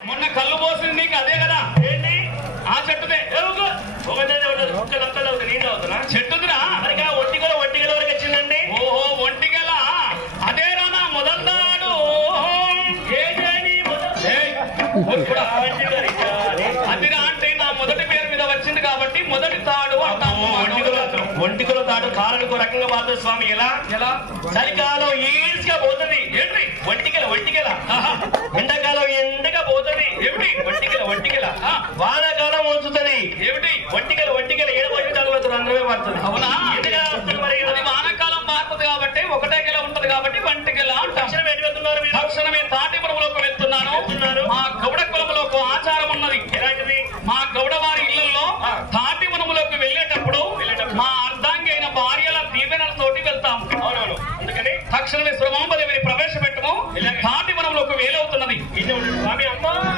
మొన్న కళ్ళు పోసింది నీకు అదే కదా? ఏంటి? ఆ చెట్టుదే. ఒకటే నీళ్ళు అవుతున్నా చెట్టుదిరా. మరిగా వరకు వచ్చిందండి. ఓహో ఒంటిగల. అదే రానా అదిరా అంటే నా మొదటి పేరు మీద వచ్చింది కాబట్టి మొదటి తాడు అంటాము. ఒంటికలో ఒంటికలో తాడు కాళ్ళకు రకంగా పోతుంది స్వామి. ఎలా? ఎలా? చలికాలం ఈడ్స్గా ఏమిటి? వట్టికల వట్టికల వానాకాలం వంచుతుంది ఏమిటి? వట్టికల వట్టికల ఏడు వచ్చి తగులుతుంది అందరమే పడుతుంది అవునా ఎందుకు మరి వానాకాలం మారుతుంది కాబట్టి ఒకటే గెల ఉంటుంది కాబట్టి వంటికెల తక్షణం ఎటు వెళ్తున్నారు తక్షణమే తాటి పురములోకి వెళ్తున్నాను మా గౌడ కులములో ఒక ఆచారం ఉన్నది. ఎలాంటిది? మా గౌడ వారి ఇళ్ళలో తాటి వనములోకి వెళ్ళేటప్పుడు మా అర్ధాంగి అయిన భార్యల దీవెనలతోటి వెళ్తాము అవునవును. అందుకని తక్షణమే శ్రమంబలి ప్రవేశపెట్టము. తాటి వనంలోకి వేలవుతున్నది. స్వామి అమ్మ!